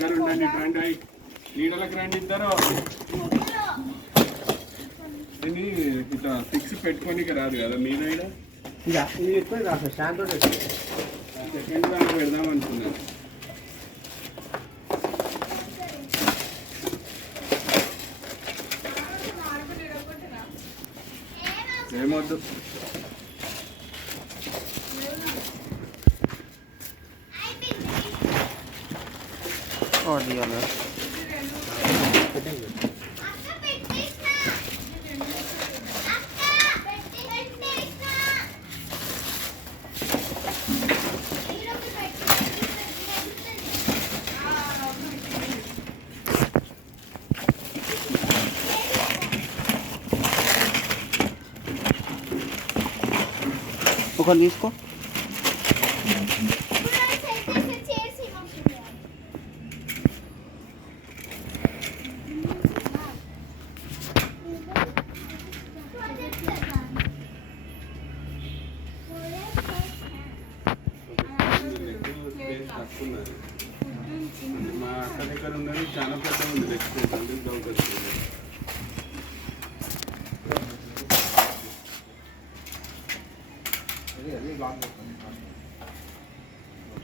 దగ్గర ఉండండి, రండి నీడలకు రండి ఇద్దరు. దీన్ని ఇట్లా ఫిక్స్ పెట్టుకోనికి రాదు కదా మీద సెకండ్ దానికి పెడదాం అనుకున్నాను. ఏమొద్దు, ఒకటి తీసుకో. మా అక్క దగ్గర ఉన్నది చాలా పెద్ద ఉంది, నెక్స్ట్